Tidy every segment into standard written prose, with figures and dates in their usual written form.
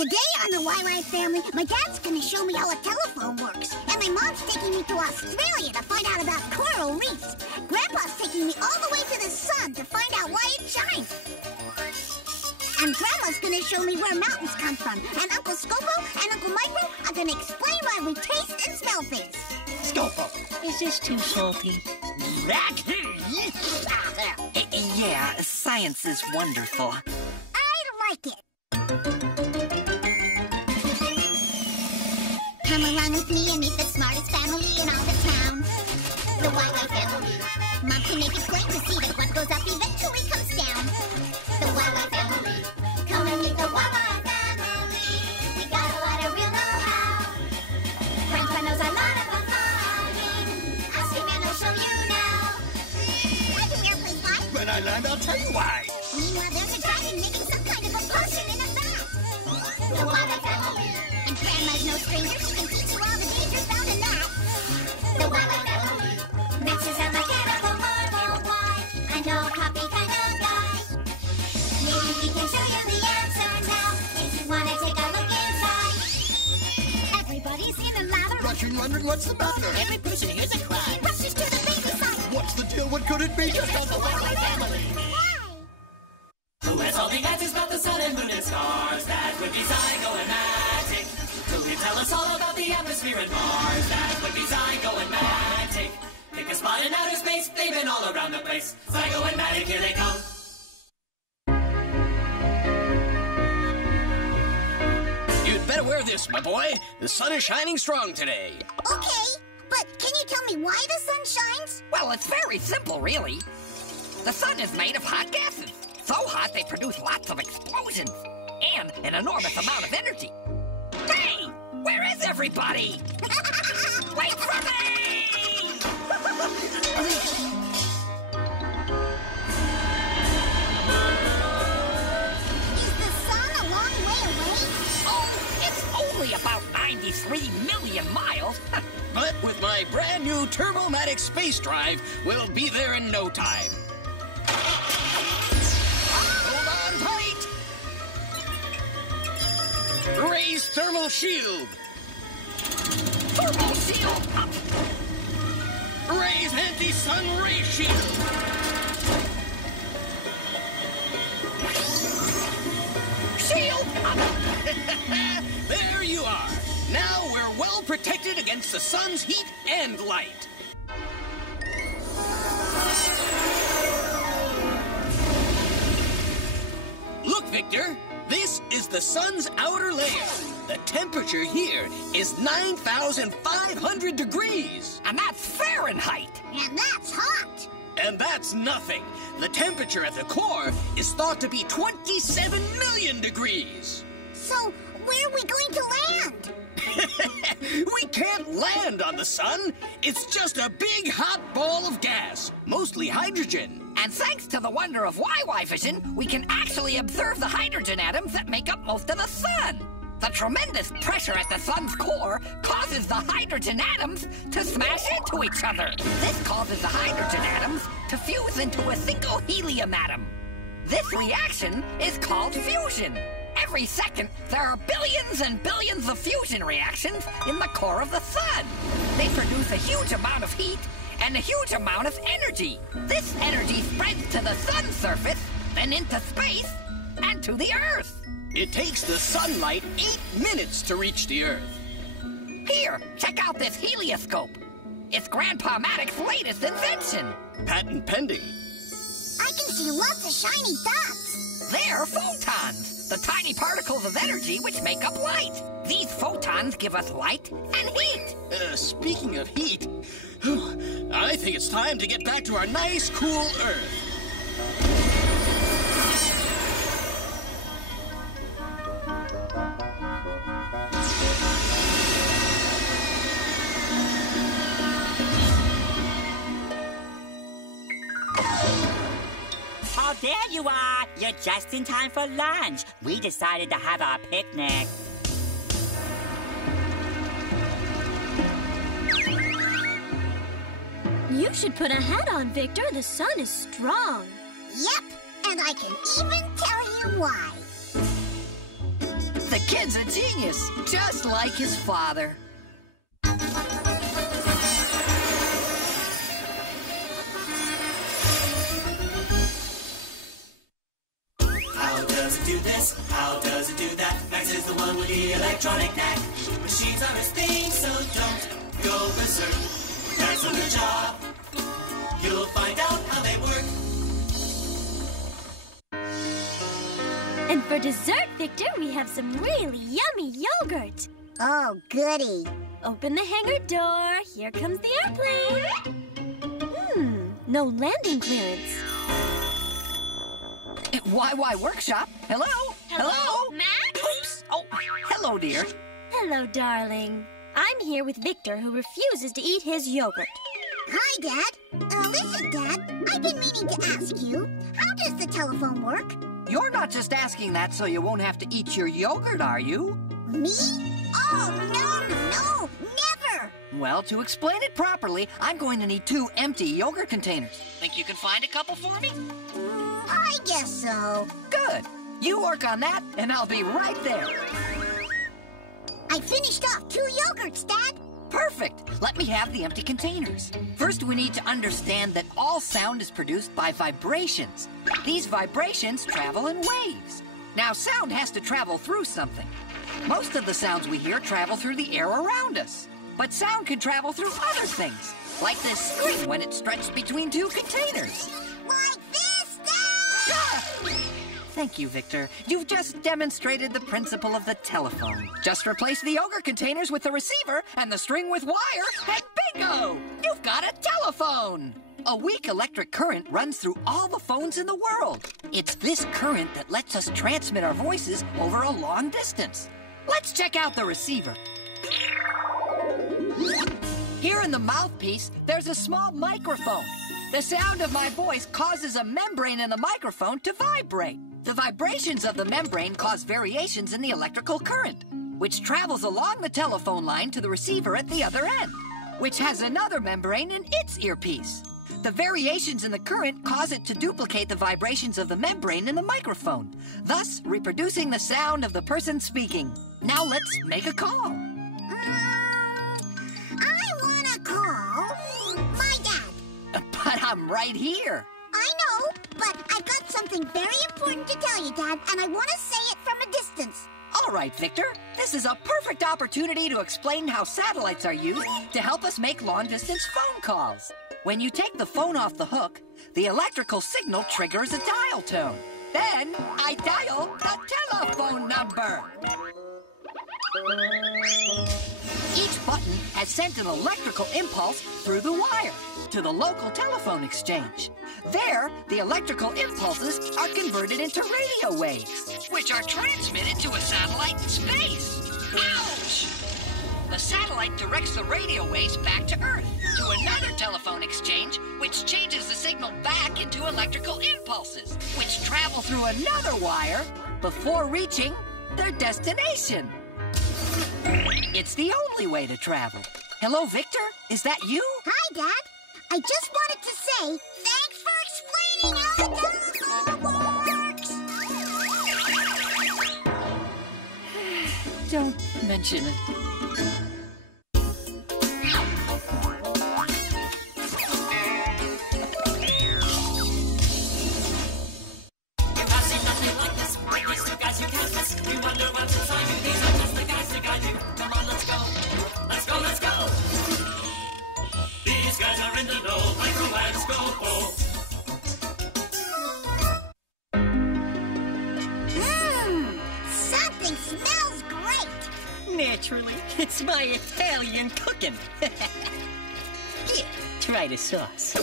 Today on the YY Family, my dad's gonna show me how a telephone works. And my mom's taking me to Australia to find out about coral reefs. Grandpa's taking me all the way to the sun to find out why it shines. And Grandma's gonna show me where mountains come from. And Uncle Scopo and Uncle Micro are gonna explain why we taste and smell things. Scopo, is this too salty? Yeah, science is wonderful. I like it. Come along with me and meet the smartest family in all the town. The YY Family. Mom can make it plain to see that what goes up eventually comes down. The YY Family. Come and meet the YY Family. We got a lot of real know-how. Grandpa knows a lot about farming. Ask him and he'll show you now. Why do airplanes fly? When I land, I'll tell you why. Meanwhile, there's a dragon making some kind of a potion in a vat. The YY Family. And Grandma's no stranger. She can teach you all the dangers found in that. The YY Family. Max is a mechanical marvel. Why? I know a copy kind of guy. Maybe we can show you the answer now. If you want to take a look inside. Everybody's in a lather. Rushing, wondering what's the matter. Every person hears a cry. He rushes to the baby side. What's the deal? What could it be? Just on the YY Family. Who has all the answers about the sun and moon and stars? That would be Zygo and Magic. Who can tell us all about the atmosphere and Mars? That would be Zygo and Magic. Pick a spot in outer space, they've been all around the place. Zygo and Magic, here they come. You'd better wear this, my boy. The sun is shining strong today. Okay, but can you tell me why the sun shines? Well, it's very simple, really. The sun is made of hot gases. So hot they produce lots of explosions and an enormous amount of energy. Hey, where is everybody? Wait for me! Is the sun a long way away? Oh, it's only about 93 million miles. But with my brand new Turbomatic space drive, we'll be there in no time. Hold on tight. Raise thermal shield. Thermal shield up. Raise anti-sun ray shield. Shield up. There you are. Now we're well protected against the sun's heat and light. Look, Victor, this is the sun's outer layer. The temperature here is 9,500 degrees. And that's Fahrenheit. And that's hot. And that's nothing. The temperature at the core is thought to be 27 million degrees. So, where are we going to land? We can't land on the sun. It's just a big hot ball of gas, mostly hydrogen. And thanks to the wonder of YY vision, we can actually observe the hydrogen atoms that make up most of the sun. The tremendous pressure at the sun's core causes the hydrogen atoms to smash into each other. This causes the hydrogen atoms to fuse into a single helium atom. This reaction is called fusion. Every second, there are billions and billions of fusion reactions in the core of the sun. They produce a huge amount of heat and a huge amount of energy. This energy spreads to the sun's surface, then into space, and to the Earth. It takes the sunlight 8 minutes to reach the Earth. Here, check out this helioscope. It's Grandpa Maddox's latest invention. Patent pending. I can see lots of shiny dots. They're photons, the tiny particles of energy which make up light. These photons give us light and heat. Speaking of heat, I think it's time to get back to our nice, cool Earth. Oh, there you are. You're just in time for lunch. We decided to have our picnic. You should put a hat on, Victor. The sun is strong. Yep, and I can even tell you why. The kid's a genius, just like his father. How does it do this? How does it do that? Max is the one with the electronic knack. Machines are his thing, so don't go berserk. That's on the job. You'll find out how they work. And for dessert, Victor, we have some really yummy yogurt. Oh, goody. Open the hangar door. Here comes the airplane. No landing clearance. YY Workshop. Hello? Hello, Max? Oops. Oh, hello, dear. Hello, darling. I'm here with Victor, who refuses to eat his yogurt. Hi, Dad. Listen, Dad, I've been meaning to ask you, how does the telephone work? You're not just asking that so you won't have to eat your yogurt, are you? Me? Oh, no, never! Well, to explain it properly, I'm going to need 2 empty yogurt containers. Think you can find a couple for me? I guess so. Good. You work on that, and I'll be right there. I finished off 2 yogurts, Dad. Perfect. Let me have the empty containers. First, we need to understand that all sound is produced by vibrations. These vibrations travel in waves. Now, sound has to travel through something. Most of the sounds we hear travel through the air around us. But sound can travel through other things, like this string when it's stretched between 2 containers. Like this, Dad! Ah! Thank you, Victor. You've just demonstrated the principle of the telephone. Just replace the yogurt containers with the receiver and the string with wire, and bingo! You've got a telephone! A weak electric current runs through all the phones in the world. It's this current that lets us transmit our voices over a long distance. Let's check out the receiver. Here in the mouthpiece, there's a small microphone. The sound of my voice causes a membrane in the microphone to vibrate. The vibrations of the membrane cause variations in the electrical current, which travels along the telephone line to the receiver at the other end, which has another membrane in its earpiece. The variations in the current cause it to duplicate the vibrations of the membrane in the microphone, thus reproducing the sound of the person speaking. Now let's make a call. I want to call my dad. But I'm right here. I know, but I've got something very important to tell you, Dad, and I want to say it from a distance. All right, Victor. This is a perfect opportunity to explain how satellites are used to help us make long-distance phone calls. When you take the phone off the hook, the electrical signal triggers a dial tone. Then I dial the telephone number. Each button has sent an electrical impulse through the wire to the local telephone exchange. There, the electrical impulses are converted into radio waves, which are transmitted to a satellite in space. Ouch! The satellite directs the radio waves back to Earth, to another telephone exchange, which changes the signal back into electrical impulses, which travel through another wire before reaching their destination. It's the only way to travel. Hello, Victor? Is that you? Hi, Dad. I just wanted to say thanks for explaining how the telephone works. Don't mention it. Something smells great. Naturally, it's my Italian cooking. Here, try the sauce. I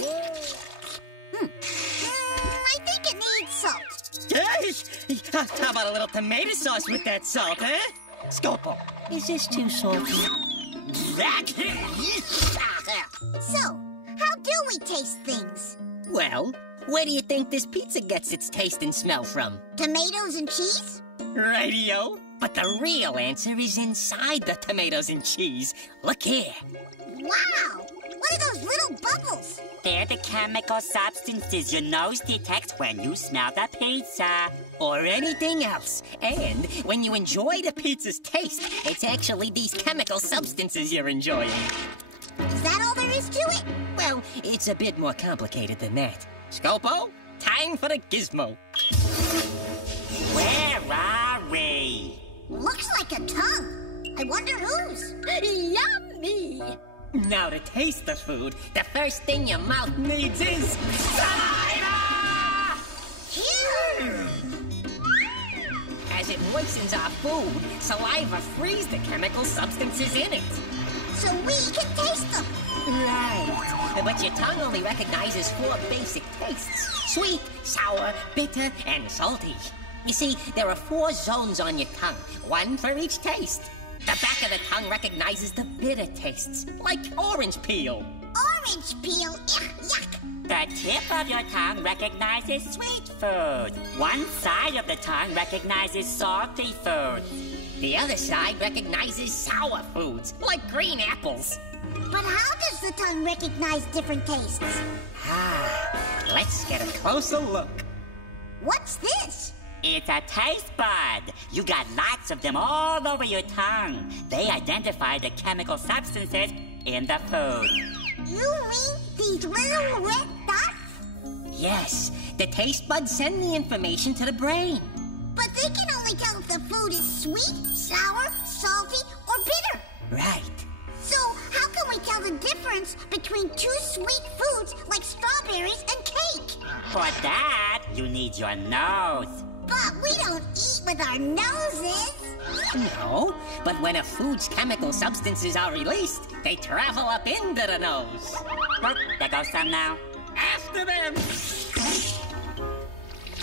think it needs salt. Hey, how about a little tomato sauce with that salt, huh? Scopo, is this too salty? So, how do we taste things? Well, where do you think this pizza gets its taste and smell from? Tomatoes and cheese? Radio. But the real answer is inside the tomatoes and cheese. Look here. Wow! What are those little bubbles? They're the chemical substances your nose detects when you smell the pizza. Or anything else. And when you enjoy the pizza's taste, it's actually these chemical substances you're enjoying. Is that all there is to it? Well, it's a bit more complicated than that. Scopo, time for the gizmo. Where are we? Looks like a tongue. I wonder whose. Yummy! Now to taste the food, the first thing your mouth needs is saliva! Phew! As it moistens our food, saliva frees the chemical substances in it. So we can taste them. Right. But your tongue only recognizes 4 basic tastes. Sweet, sour, bitter, and salty. You see, there are 4 zones on your tongue, 1 for each taste. The back of the tongue recognizes the bitter tastes, like orange peel. Orange peel? Yuck, yuck. The tip of your tongue recognizes sweet food. One side of the tongue recognizes salty food. The other side recognizes sour foods, like green apples. But how does the tongue recognize different tastes? Let's get a closer look. What's this? It's a taste bud. You got lots of them all over your tongue. They identify the chemical substances in the food. You mean these little red dots? Yes, the taste buds send the information to the brain. But they can only tell if the food is sweet, sour, salty, or bitter. Right. So how can we tell the difference between 2 sweet foods like strawberries and cake? For that, you need your nose. But we don't eat with our noses. No, but when a food's chemical substances are released, they travel up into the nose. Look, there goes some now. After them!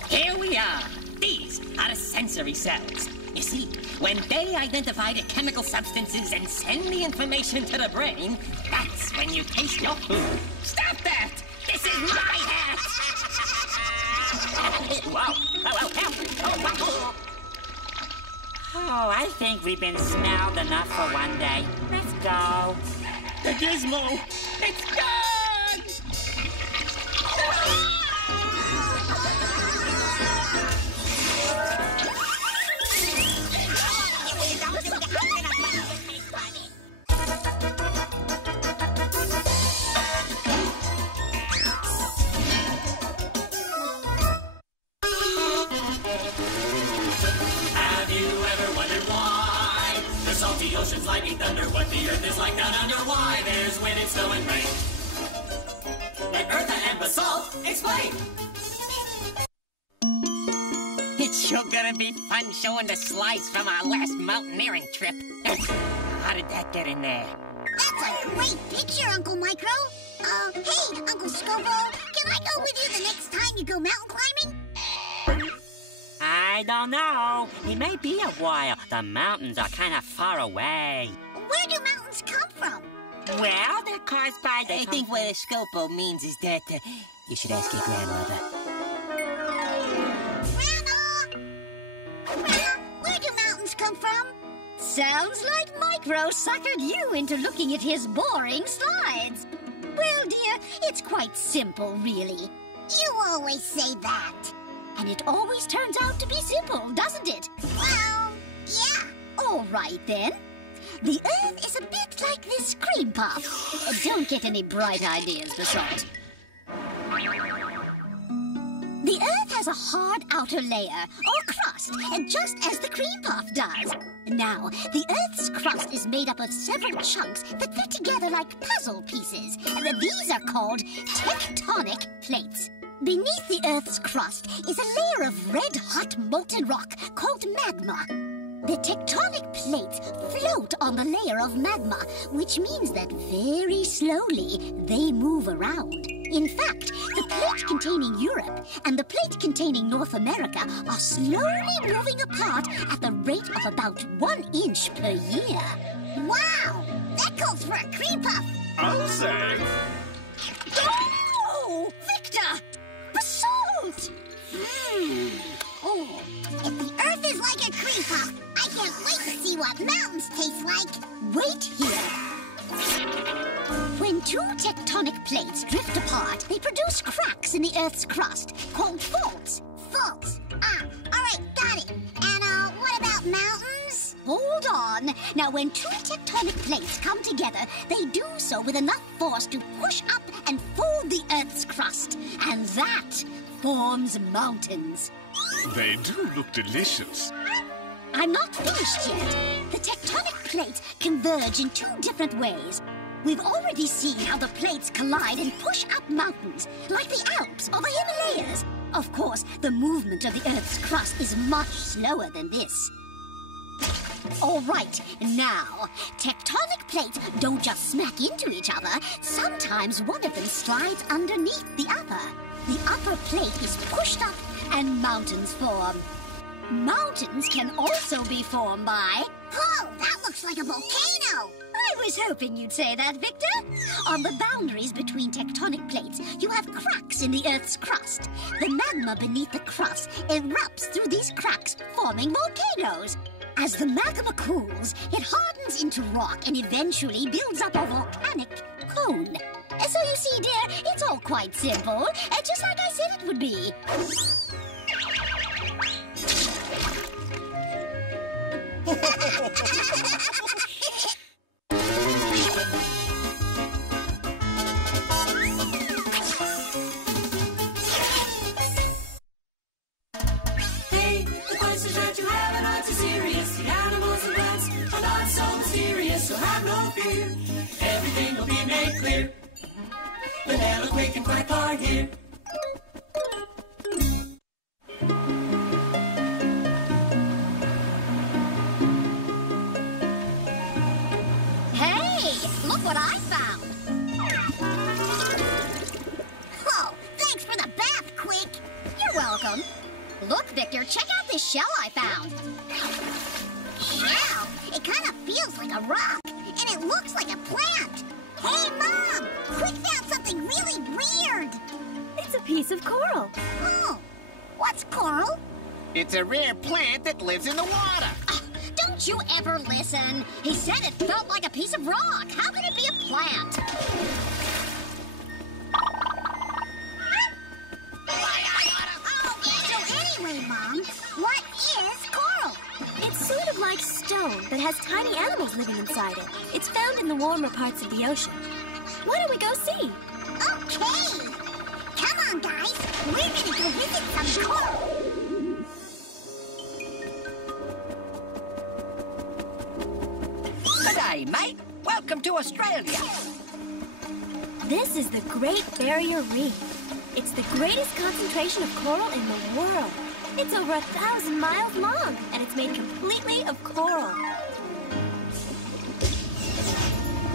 Here we are. These are the sensory cells. You see, when they identify the chemical substances and send the information to the brain, that's when you taste your food. Stop that! This is my hat! Whoa! Oh, help! Oh, I think we've been smelled enough for one day. Let's go. The gizmo! It's gone! The ocean's lightning, thunder, what the earth is like down under. Why there's wind and snow and rain. Let earth and basalt explain. It's sure gonna be fun showing the slides from our last mountaineering trip. How did that get in there? That's a great picture, Uncle Micro. Hey, Uncle Scopo, can I go with you the next time you go mountain climbing? I don't know. It may be a while. The mountains are kind of far away. Where do mountains come from? Well, they're caused by the... I think what a scopo means is that you should ask your grandmother. Grandma! Grandma, where do mountains come from? Sounds like Micro suckered you into looking at his boring slides. Well, dear, it's quite simple, really. You always say that. And it always turns out to be simple, doesn't it? Well, yeah. All right, then. The Earth is a bit like this cream puff. Don't get any bright ideas, Basalt. The Earth has a hard outer layer, or crust, just as the cream puff does. Now, the Earth's crust is made up of several chunks that fit together like puzzle pieces. These are called tectonic plates. Beneath the Earth's crust is a layer of red-hot molten rock called magma. The tectonic plates float on the layer of magma, which means that very slowly they move around. In fact, the plate containing Europe and the plate containing North America are slowly moving apart at the rate of about 1 inch per year. Wow! That calls for a cream puff. I'll say. Oh! Victor! Basalt! Oh, if the Earth is like a cream puff, I can't wait to see what mountains taste like. Wait here. When two tectonic plates drift apart, they produce cracks in the Earth's crust called faults. Faults. All right, got it. And, what about mountains? Hold on. Now, when two tectonic plates come together, they do so with enough force to push up and fold the Earth's crust. And that forms mountains. They do look delicious. I'm not finished yet. The tectonic plates converge in two different ways. We've already seen how the plates collide and push up mountains, like the Alps or the Himalayas. Of course, the movement of the Earth's crust is much slower than this. All right, now, tectonic plates don't just smack into each other. Sometimes one of them slides underneath the other. The upper plate is pushed up and mountains form. Mountains can also be formed by... Oh, that looks like a volcano. I was hoping you'd say that, Victor. On the boundaries between tectonic plates, you have cracks in the Earth's crust. The magma beneath the crust erupts through these cracks, forming volcanoes. As the magma cools, it hardens into rock and eventually builds up a volcanic cone. So you see, dear, it's all quite simple, just like I said it would be. Hey, the questions that you have are not too serious. The animals and plants are not so mysterious, so have no fear. Everything will be made clear. Vanilla, Quick, and Quack are here. Look what I found. Oh, thanks for the bath, Quick. You're welcome. Look, Victor, check out this shell I found. Shell? It kind of feels like a rock, and it looks like a plant. Hey, Mom! Quick found something really weird. It's a piece of coral. Oh, what's coral? It's a rare plant that lives in the water. Don't you ever listen? He said it felt like a piece of rock. How could it be a plant? So anyway, Mom, what is coral? It's sort of like stone, but has tiny animals living inside it. It's found in the warmer parts of the ocean. Why don't we go see? Okay. Come on, guys. We're gonna go visit some coral. G'day, mate. Welcome to Australia. This is the Great Barrier Reef. It's the greatest concentration of coral in the world. It's over 1,000 miles long, and it's made completely of coral.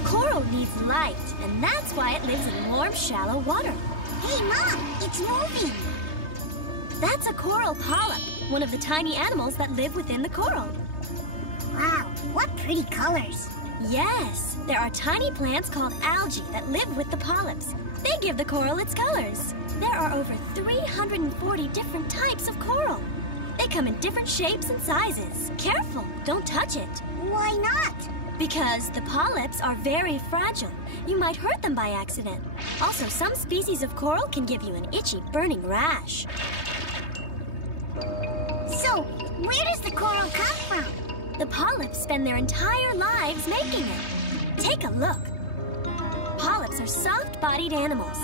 Coral needs light, and that's why it lives in warm, shallow water. Hey, Mom, it's moving. That's a coral polyp, one of the tiny animals that live within the coral. Wow, what pretty colors. Yes, there are tiny plants called algae that live with the polyps. They give the coral its colors. There are over 340 different types of coral. They come in different shapes and sizes. Careful, don't touch it. Why not? Because the polyps are very fragile. You might hurt them by accident. Also, some species of coral can give you an itchy, burning rash. So, where does the coral come from? The polyps spend their entire lives making it. Take a look. Polyps are soft-bodied animals.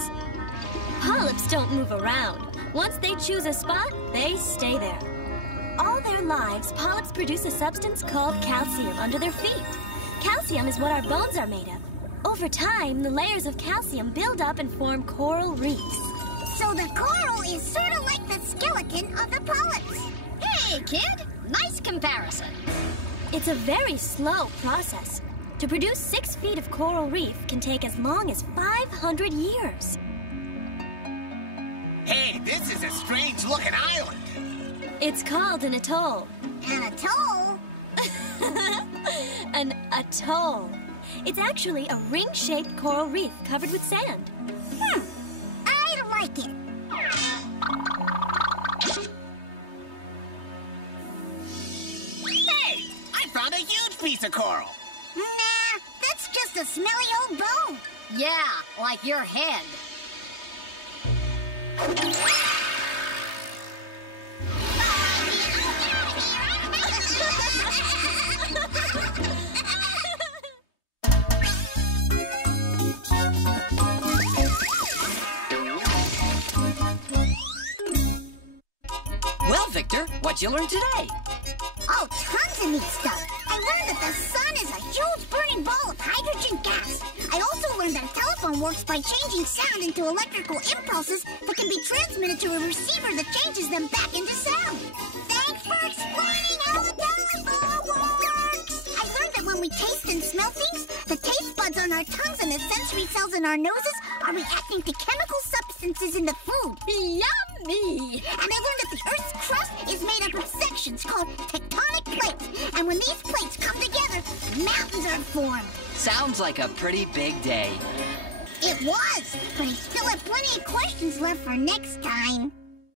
Polyps don't move around. Once they choose a spot, they stay there. All their lives, polyps produce a substance called calcium under their feet. Calcium is what our bones are made of. Over time, the layers of calcium build up and form coral reefs. So the coral is sort of like the skeleton of the polyps. Hey, kid! Nice comparison. It's a very slow process. To produce 6 feet of coral reef can take as long as 500 years. Hey, this is a strange-looking island. It's called an atoll. An atoll? An atoll. It's actually a ring-shaped coral reef covered with sand. I like it. Hey, piece of coral? Nah, that's just a smelly old bone. Yeah, like your head. Well, Victor, what'd you learn today? Oh, tons of neat stuff. I learned that the sun is a huge burning ball of hydrogen gas. I also learned that a telephone works by changing sound into electrical impulses that can be transmitted to a receiver that changes them back into sound. Thanks for explaining how a telephone works! I learned that when we taste and smell things, the taste buds on our tongues and the sensory cells in our noses are reacting to chemical substances in the food. Yummy! And I learned that the Earth's crust is made up of sections called tectonic plates. And when these plates come together, mountains are formed. Sounds like a pretty big day. It was, but I still have plenty of questions left for next time.